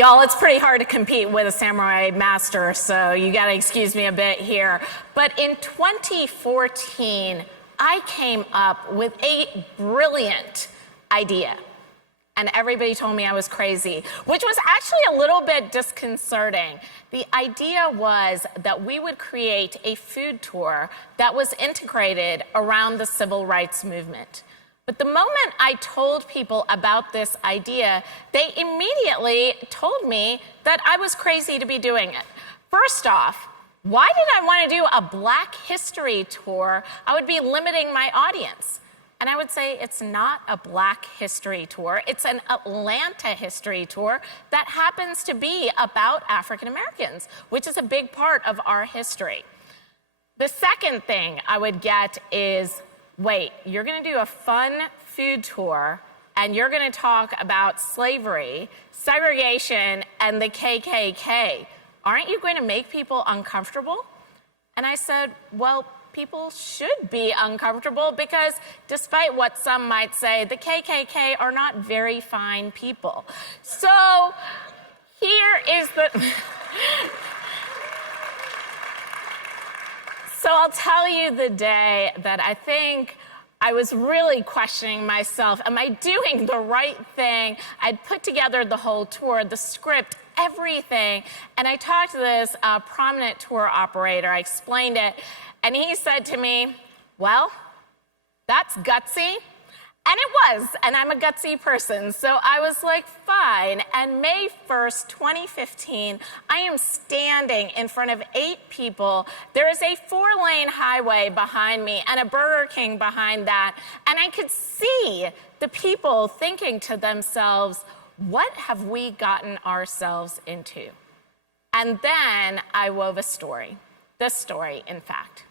Y'all, it's pretty hard to compete with a samurai master, so you gotta excuse me a bit here. But in 2014, I came up with a brilliant idea. And everybody told me I was crazy, which was actually a little bit disconcerting. The idea was that we would create a food tour that was integrated around the civil rights movement. But the moment I told people about this idea, they immediately told me that I was crazy to be doing it. First off, why did I want to do a Black History tour? I would be limiting my audience. And I would say it's not a Black History tour. It's an Atlanta history tour that happens to be about African Americans, which is a big part of our history. The second thing I would get is, wait, you're going to do a fun food tour and you're going to talk about slavery, segregation, and the KKK. Aren't you going to make people uncomfortable? And I said, well, people should be uncomfortable because despite what some might say, the KKK are not very fine people. So here is the... So I'll tell you the day that I think I was really questioning myself. Am I doing the right thing? I'd put together the whole tour, the script, everything. And I talked to this prominent tour operator. I explained it. And he said to me, well, that's gutsy. And it was, and I'm a gutsy person. So I was like, fine. And May 1st, 2015, I am standing in front of 8 people. There is a 4-lane highway behind me and a Burger King behind that. And I could see the people thinking to themselves, what have we gotten ourselves into? And then I wove a story. This story, in fact.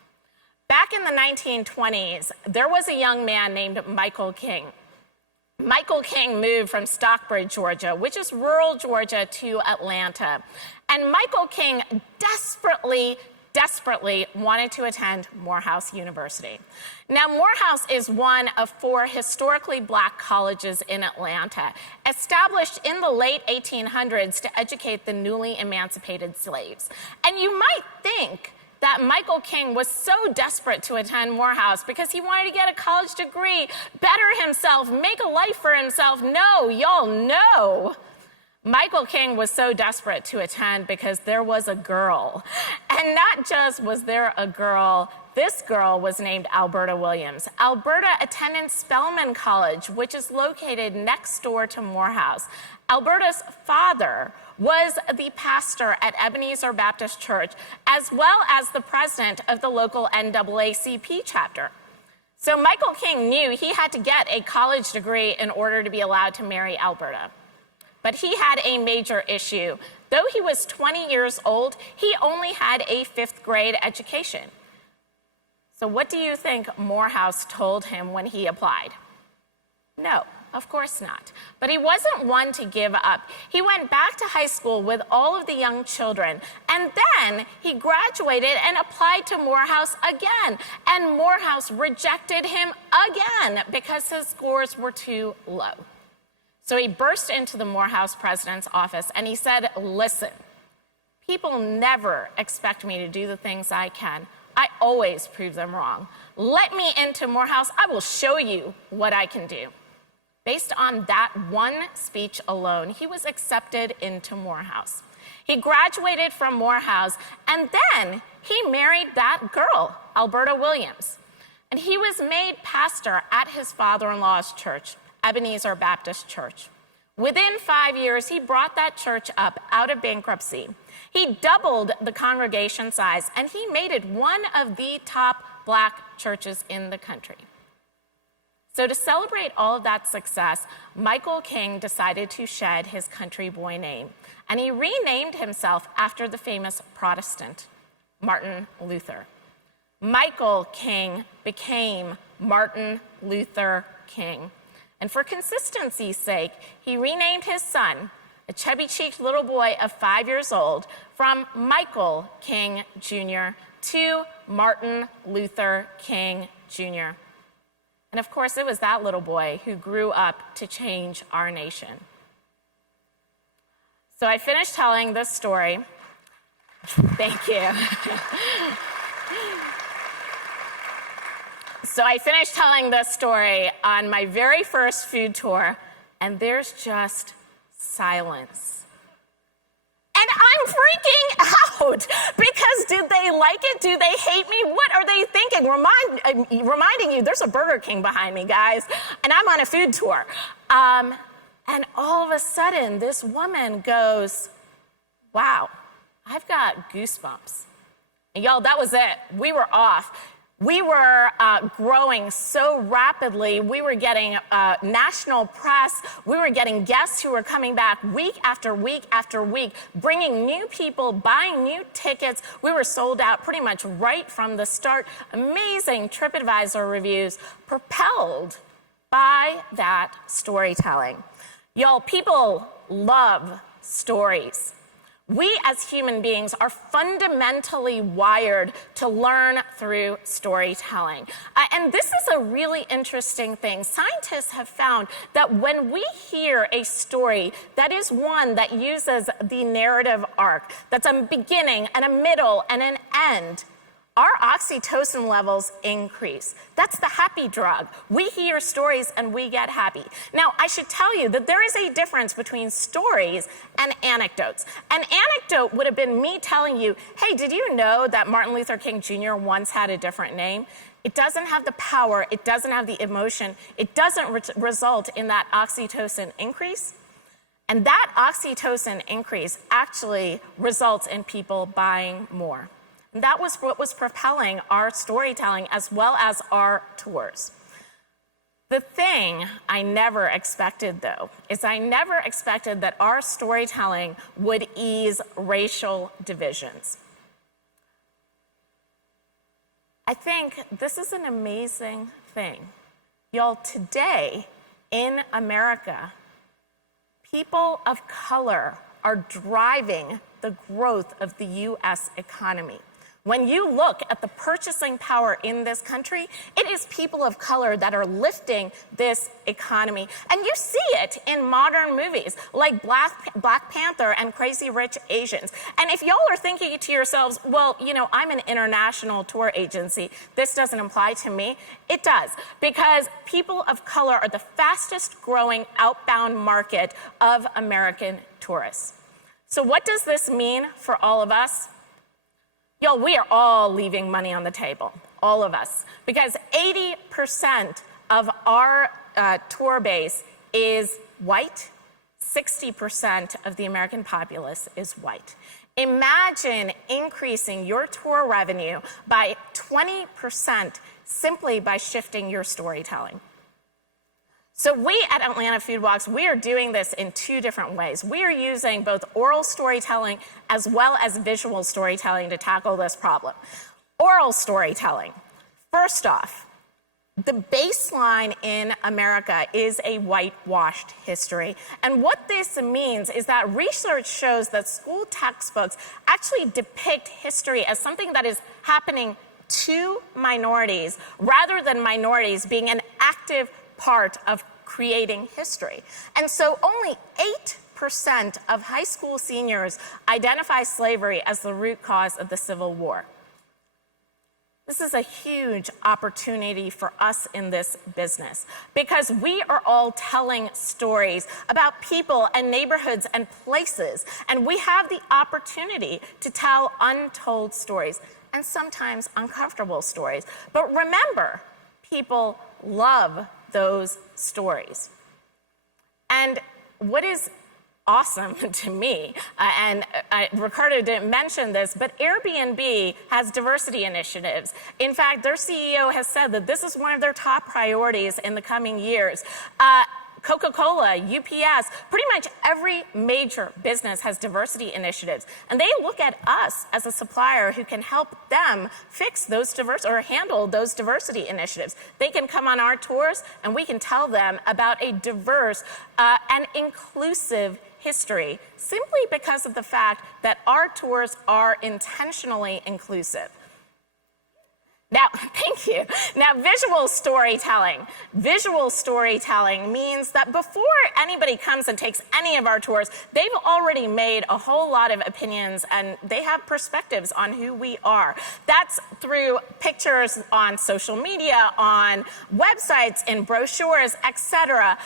Back in the 1920s, there was a young man named Michael King. Michael King moved from Stockbridge, Georgia, which is rural Georgia, to Atlanta. And Michael King desperately wanted to attend Morehouse University. Now, Morehouse is one of 4 historically Black colleges in Atlanta, established in the late 1800s to educate the newly emancipated slaves. And you might think that Michael King was so desperate to attend Morehouse because he wanted to get a college degree, better himself, make a life for himself. No, y'all, no. Michael King was so desperate to attend because there was a girl. And not just was there a girl, this girl was named Alberta Williams. Alberta attended Spelman College, which is located next door to Morehouse. Alberta's father was the pastor at Ebenezer Baptist Church, as well as the president of the local NAACP chapter. So Michael King knew he had to get a college degree in order to be allowed to marry Alberta. But he had a major issue. Though he was 20 years old, he only had a 5th grade education. So what do you think Morehouse told him when he applied? No. Of course not. But he wasn't one to give up. He went back to high school with all of the young children, and then he graduated and applied to Morehouse again. And Morehouse rejected him again because his scores were too low. So he burst into the Morehouse president's office and he said, listen, people never expect me to do the things I can. I always prove them wrong. Let me into Morehouse. I will show you what I can do. Based on that one speech alone, he was accepted into Morehouse. He graduated from Morehouse, and then he married that girl, Alberta Williams. And he was made pastor at his father-in-law's church, Ebenezer Baptist Church. Within 5 years, he brought that church up out of bankruptcy. He doubled the congregation size, and he made it one of the top Black churches in the country. So to celebrate all of that success, Michael King decided to shed his country boy name, and he renamed himself after the famous Protestant, Martin Luther. Michael King became Martin Luther King. And for consistency's sake, he renamed his son, a chubby-cheeked little boy of 5 years old, from Michael King Jr. to Martin Luther King Jr. And of course, it was that little boy who grew up to change our nation. So I finished telling this story. Thank you. So I finished telling this story on my very first food tour, and there's just silence. And I'm freaking out because did they like it? Do they hate me? What are they thinking? Reminding you, there's a Burger King behind me, guys, and I'm on a food tour. And all of a sudden, this woman goes, wow, I've got goosebumps. And y'all, that was it. We were off. We were growing so rapidly. We were getting national press. We were getting guests who were coming back week after week after week, bringing new people, buying new tickets. We were sold out pretty much right from the start. Amazing TripAdvisor reviews propelled by that storytelling. Y'all, people love stories. We as human beings are fundamentally wired to learn through storytelling. And this is a really interesting thing. Scientists have found that when we hear a story that is one that uses the narrative arc, that's a beginning and a middle and an end, our oxytocin levels increase. That's the happy drug. We hear stories and we get happy. Now, I should tell you that there is a difference between stories and anecdotes. An anecdote would have been me telling you, hey, did you know that Martin Luther King Jr. once had a different name? It doesn't have the power, it doesn't have the emotion, it doesn't result in that oxytocin increase. And that oxytocin increase actually results in people buying more. And that was what was propelling our storytelling as well as our tours. The thing I never expected, though, is I never expected that our storytelling would ease racial divisions. I think this is an amazing thing. Y'all, today in America, people of color are driving the growth of the U.S. economy. When you look at the purchasing power in this country, it is people of color that are lifting this economy. And you see it in modern movies like Black Panther and Crazy Rich Asians. And if y'all are thinking to yourselves, well, you know, I'm an international tour agency, this doesn't apply to me, it does. Because people of color are the fastest growing outbound market of American tourists. So what does this mean for all of us? Y'all, we are all leaving money on the table, all of us, because 80% of our tour base is white, 60% of the American populace is white. Imagine increasing your tour revenue by 20% simply by shifting your storytelling. So we at Atlanta Food Walks, we are doing this in two different ways. We are using both oral storytelling as well as visual storytelling to tackle this problem. Oral storytelling. First off, the baseline in America is a whitewashed history. And what this means is that research shows that school textbooks actually depict history as something that is happening to minorities rather than minorities being an active part of creating history. And so only 8% of high school seniors identify slavery as the root cause of the Civil War. This is a huge opportunity for us in this business because we are all telling stories about people and neighborhoods and places, and we have the opportunity to tell untold stories and sometimes uncomfortable stories. But remember, people love those stories. And what is awesome to me, and Ricardo didn't mention this, but Airbnb has diversity initiatives. In fact, their CEO has said that this is one of their top priorities in the coming years. Coca-Cola, UPS, pretty much every major business has diversity initiatives. And they look at us as a supplier who can help them fix those handle those diversity initiatives. They can come on our tours and we can tell them about a diverse and inclusive history simply because of the fact that our tours are intentionally inclusive. Now, thank Thank you. Now, visual storytelling. Visual storytelling means that before anybody comes and takes any of our tours, they've already made a whole lot of opinions and they have perspectives on who we are. That's through pictures on social media, on websites, in brochures, etc.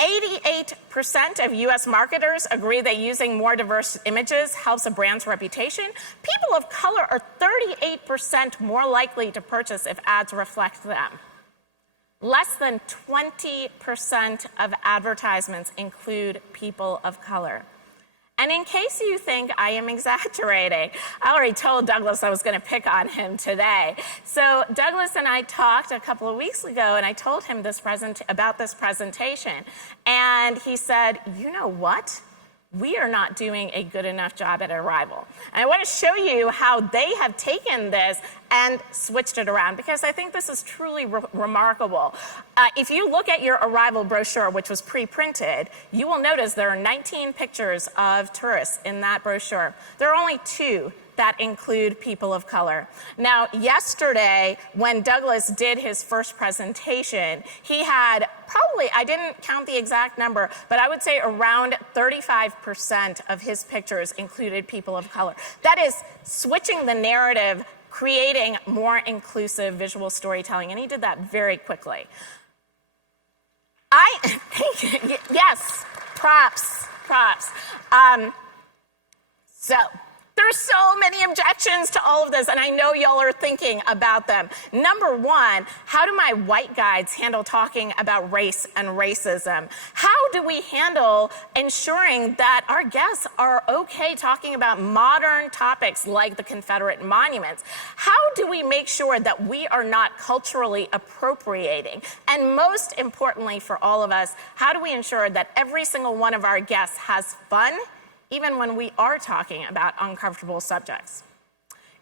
88% of US marketers agree that using more diverse images helps a brand's reputation. People of color are 38% more likely to purchase if ads reflect them. Less than 20% of advertisements include people of color. And in case you think I am exaggerating, I already told Douglas I was going to pick on him today. So Douglas and I talked a couple of weeks ago, and I told him about this presentation. And he said, you know what? We are not doing a good enough job at Arival. And I want to show you how they have taken this and switched it around, because I think this is truly remarkable. If you look at your Arival brochure, which was pre-printed, you will notice there are 19 pictures of tourists in that brochure. There are only 2 that include people of color. Now, yesterday, when Douglas did his first presentation, he had probably, I didn't count the exact number, but I would say around 35% of his pictures included people of color. That is switching the narrative, creating more inclusive visual storytelling, and he did that very quickly. Yes, props. There's so many objections to all of this, and I know y'all are thinking about them. Number one, how do my white guides handle talking about race and racism? How do we handle ensuring that our guests are okay talking about modern topics like the Confederate monuments? How do we make sure that we are not culturally appropriating? And most importantly for all of us, how do we ensure that every single one of our guests has fun, even when we are talking about uncomfortable subjects?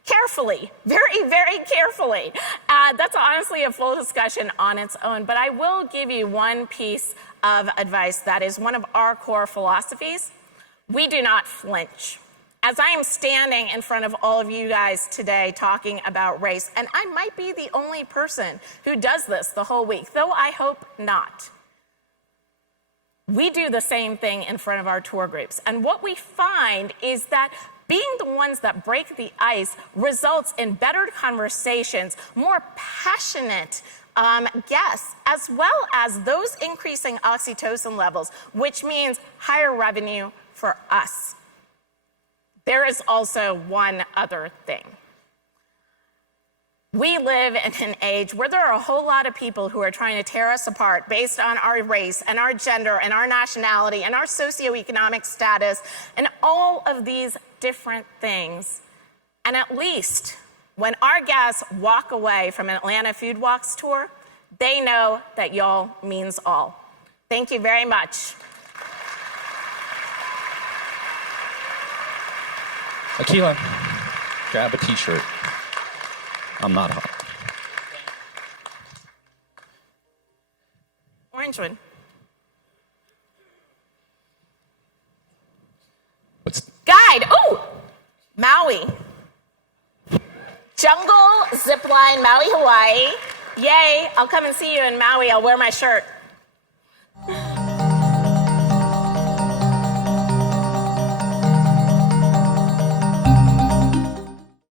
Carefully, very, very carefully. That's honestly a full discussion on its own, but I will give you one piece of advice that is one of our core philosophies. We do not flinch. As I am standing in front of all of you guys today talking about race, and I might be the only person who does this the whole week, though I hope not. We do the same thing in front of our tour groups. And what we find is that being the ones that break the ice results in better conversations, more passionate guests, as well as those increasing oxytocin levels, which means higher revenue for us. There is also one other thing. We live in an age where there are a whole lot of people who are trying to tear us apart based on our race and our gender and our nationality and our socioeconomic status and all of these different things. And at least when our guests walk away from an Atlanta Food Walks tour, they know that y'all means all. Thank you very much. Akila, grab a t-shirt. I'm not hot. Orange one. Guide. Oh, Maui. Jungle zipline, Maui, Hawaii. Yay, I'll come and see you in Maui. I'll wear my shirt.